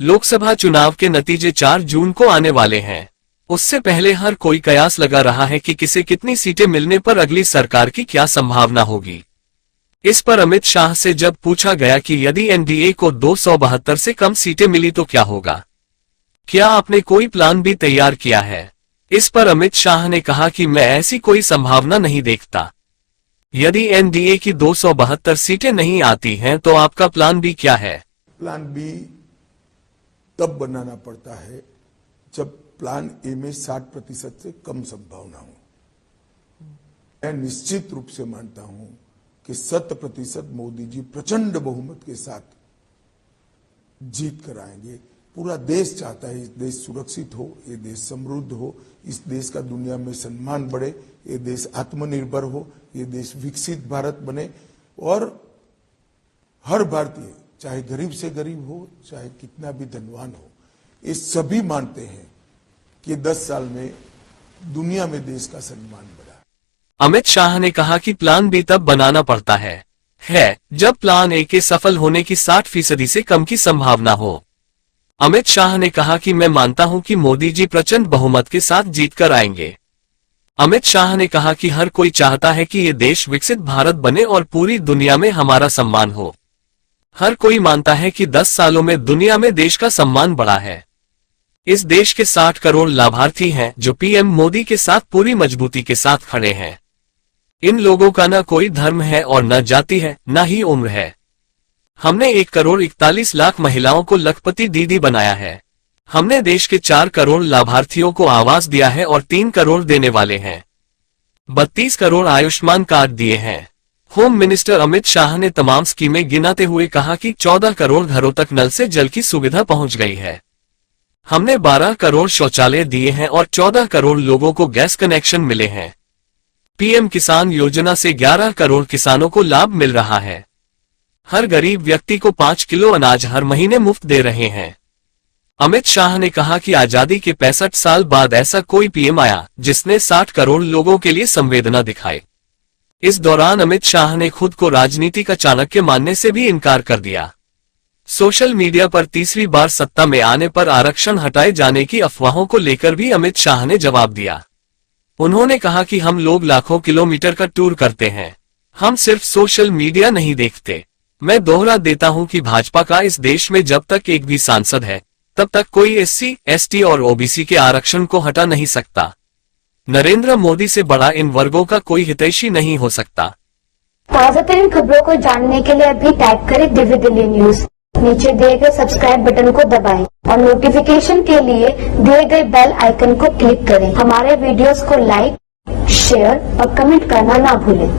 लोकसभा चुनाव के नतीजे 4 जून को आने वाले हैं। उससे पहले हर कोई कयास लगा रहा है कि किसे कितनी सीटें मिलने पर अगली सरकार की क्या संभावना होगी। इस पर अमित शाह से जब पूछा गया कि यदि एनडीए को 272 से कम सीटें मिली तो क्या होगा, क्या आपने कोई प्लान भी तैयार किया है? इस पर अमित शाह ने कहा कि मैं ऐसी कोई संभावना नहीं देखता। यदि एनडीए की 272 सीटें नहीं आती हैं तो आपका प्लान बी क्या है? प्लान बी तब बनाना पड़ता है जब प्लान ए में 60% से कम संभावना हो। मैं निश्चित रूप से मानता हूं कि 100% मोदी जी प्रचंड बहुमत के साथ जीत कर आएंगे। पूरा देश चाहता है इस देश सुरक्षित हो, ये देश समृद्ध हो, इस देश का दुनिया में सम्मान बढ़े, ये देश आत्मनिर्भर हो, ये देश विकसित भारत बने और हर भारतीय चाहे गरीब से गरीब हो, चाहे कितना भी धनवान हो, ये सभी मानते हैं कि 10 साल में दुनिया में देश का सम्मान बढ़ा। अमित शाह ने कहा कि प्लान बी तब बनाना पड़ता है जब प्लान ए के सफल होने की 60% से कम की संभावना हो। अमित शाह ने कहा कि मैं मानता हूं कि मोदी जी प्रचंड बहुमत के साथ जीतकर आएंगे। अमित शाह ने कहा कि हर कोई चाहता है कि ये देश विकसित भारत बने और पूरी दुनिया में हमारा सम्मान हो। हर कोई मानता है कि 10 सालों में दुनिया में देश का सम्मान बढ़ा है। इस देश के 60 करोड़ लाभार्थी हैं जो पीएम मोदी के साथ पूरी मजबूती के साथ खड़े हैं। इन लोगों का न कोई धर्म है और न जाति है, न ही उम्र है। हमने 1,41,00,000 महिलाओं को लखपति दीदी बनाया है। हमने देश के 4 करोड़ लाभार्थियों को आवास दिया है और 3 करोड़ देने वाले हैं। 32 करोड़ आयुष्मान कार्ड दिए हैं। होम मिनिस्टर अमित शाह ने तमाम स्कीमें गिनाते हुए कहा कि 14 करोड़ घरों तक नल से जल की सुविधा पहुंच गई है। हमने 12 करोड़ शौचालय दिए हैं और 14 करोड़ लोगों को गैस कनेक्शन मिले हैं। पीएम किसान योजना से 11 करोड़ किसानों को लाभ मिल रहा है। हर गरीब व्यक्ति को 5 किलो अनाज हर महीने मुफ्त दे रहे हैं। अमित शाह ने कहा कि आजादी के 65 साल बाद ऐसा कोई पीएम आया जिसने 60 करोड़ लोगों के लिए संवेदना दिखाई। इस दौरान अमित शाह ने खुद को राजनीति का चाणक्य मानने से भी इनकार कर दिया। सोशल मीडिया पर तीसरी बार सत्ता में आने पर आरक्षण हटाए जाने की अफवाहों को लेकर भी अमित शाह ने जवाब दिया। उन्होंने कहा कि हम लोग लाखों किलोमीटर का टूर करते हैं, हम सिर्फ सोशल मीडिया नहीं देखते। मैं दोहरा देता हूं कि भाजपा का इस देश में जब तक एक भी सांसद है तब तक कोई एससी, एसटी और ओबीसी के आरक्षण को हटा नहीं सकता। नरेंद्र मोदी से बड़ा इन वर्गों का कोई हितैषी नहीं हो सकता। ताजा तरीन खबरों को जानने के लिए अभी टाइप करें दिव्य दिल्ली न्यूज। नीचे दिए गए सब्सक्राइब बटन को दबाएं और नोटिफिकेशन के लिए दिए गए बेल आइकन को क्लिक करें। हमारे वीडियोस को लाइक, शेयर और कमेंट करना ना भूलें।